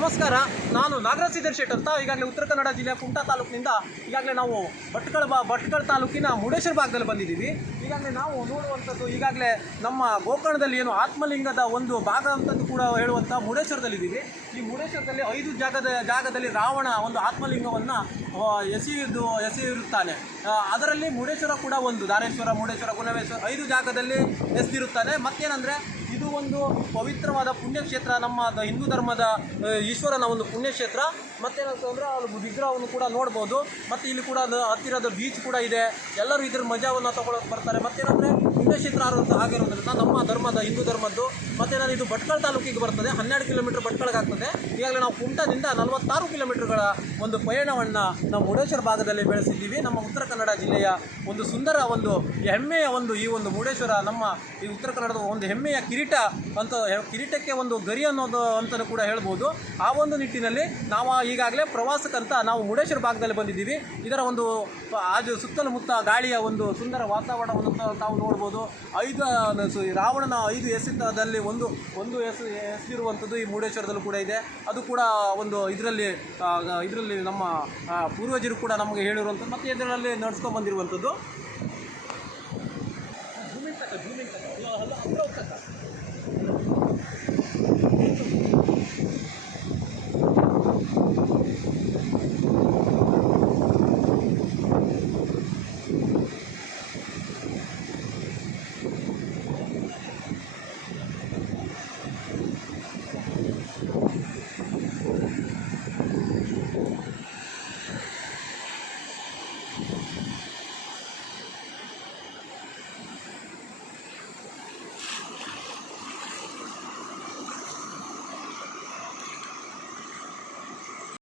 ನಮಸ್ಕಾರ, ನಾನು ನಾಗರಾಜ್ ಶೆಟ್ ಅಂತ. ಈಗಾಗಲೇ ಉತ್ತರ ಕನ್ನಡ ಜಿಲ್ಲೆಯ ಕುಮಟಾ ತಾಲೂಕಿನಿಂದ ಈಗಾಗಲೇ ನಾವು ಭಟ್ಕಳ ತಾಲೂಕಿನ ಮುರುಡೇಶ್ವರ ಭಾಗದಲ್ಲಿ ಬಂದಿದ್ದೀವಿ. ಈಗಾಗಲೇ ನಾವು ನೋಡುವಂಥದ್ದು ಈಗಾಗಲೇ ನಮ್ಮ ಗೋಕರ್ಣದಲ್ಲಿ ಏನು ಆತ್ಮಲಿಂಗದ ಒಂದು ಭಾಗ ಅಂತಂದು ಕೂಡ ಹೇಳುವಂಥ ಮುರುಡೇಶ್ವರದಲ್ಲಿದ್ದೀವಿ. ಈ ಮುರುಡೇಶ್ವರದಲ್ಲಿ 5 ಜಾಗದಲ್ಲಿ ರಾವಣ ಒಂದು ಆತ್ಮಲಿಂಗವನ್ನು ಎಸೆಯಿರುತ್ತಾನೆ. ಅದರಲ್ಲಿ ಮುರುಡೇಶ್ವರ ಕೂಡ ಒಂದು. ಧಾರೇಶ್ವರ, ಮುರುಡೇಶ್ವರ, ಗುಣವೇಶ್ವರ 5 ಜಾಗದಲ್ಲಿ ಎಸೆದಿರುತ್ತಾನೆ. ಮತ್ತೇನೆಂದರೆ ಇದು ಒಂದು ಪವಿತ್ರವಾದ ಪುಣ್ಯಕ್ಷೇತ್ರ, ನಮ್ಮ ಹಿಂದೂ ಧರ್ಮದ ಈಶ್ವರನ ಒಂದು ಪುಣ್ಯಕ್ಷೇತ್ರ. ಮತ್ತೇನಂತಂದರೆ ಅಲ್ಲಿ ವಿಗ್ರಹವನ್ನು ಕೂಡ ನೋಡ್ಬೋದು. ಮತ್ತು ಇಲ್ಲಿ ಕೂಡ ಹತ್ತಿರದ ಬೀಚ್ ಕೂಡ ಇದೆ. ಎಲ್ಲರೂ ಇದ್ರ ಮಜಾವನ್ನು ತಗೊಳ್ಳೋಕೆ ಬರ್ತಾರೆ. ಮತ್ತೇನಂದರೆ ಪುಣ್ಯಕ್ಷೇತ್ರ ಆಗಿರೋದ್ರಿಂದ ನಮ್ಮ ಧರ್ಮದ ಹಿಂದೂ ಧರ್ಮದ್ದು. ಮತ್ತೇನಾದ್ರು ಇದು ಭಟ್ಕಳ ತಾಲೂಕಿಗೆ ಬರ್ತದೆ, 12 ಕಿಲೋಮೀಟರ್ ಭಟ್ಕಳಗಾಗ್ತದೆ. ಈಗಾಗಲೇ ನಾವು ಕುಮಟಾದಿಂದ 46 ಕಿಲೋಮೀಟರ್ಗಳ ಒಂದು ಪಯಣವನ್ನು ನಾವು ಮುರುಡೇಶ್ವರ ಭಾಗದಲ್ಲಿ ಬೆಳೆಸಿದ್ದೀವಿ. ನಮ್ಮ ಉತ್ತರ ಕನ್ನಡ ಜಿಲ್ಲೆಯ ಒಂದು ಸುಂದರ ಒಂದು ಹೆಮ್ಮೆಯ ಒಂದು ಈ ಒಂದು ಮುರುಡೇಶ್ವರ ನಮ್ಮ ಈ ಉತ್ತರ ಕನ್ನಡದ ಒಂದು ಹೆಮ್ಮೆಯ ಕಿರೀಟಕ್ಕೆ ಒಂದು ಗರಿ ಅನ್ನೋದು ಅಂತಲೂ ಕೂಡ ಹೇಳ್ಬೋದು. ಆ ಒಂದು ನಿಟ್ಟಿನಲ್ಲಿ ನಾವು ಈಗಾಗಲೇ ಪ್ರವಾಸಕ್ಕಂತ ನಾವು ಮುರುಡೇಶ್ವರ ಭಾಗದಲ್ಲಿ ಬಂದಿದ್ದೀವಿ. ಇದರ ಒಂದು ಸುತ್ತಮುತ್ತ ಗಾಳಿಯ ಒಂದು ಸುಂದರ ವಾತಾವರಣವನ್ನು ತಾವು ನೋಡ್ಬೋದು. ರಾವಣನ 5 ಎಸೆತದಲ್ಲಿ ಒಂದು ಎಸೆದಿರುವಂಥದ್ದು ಈ ಮುರುಡೇಶ್ವರದಲ್ಲೂ ಕೂಡ ಇದೆ. ಅದು ಕೂಡ ಒಂದು ಇದರಲ್ಲಿ ನಮ್ಮ ಪೂರ್ವಜರು ಕೂಡ ನಮಗೆ ಹೇಳಿರುವಂಥದ್ದು ಮತ್ತು ಇದರಲ್ಲಿ ನಡೆಸ್ಕೊಂಡು ಬಂದಿರುವಂಥದ್ದು.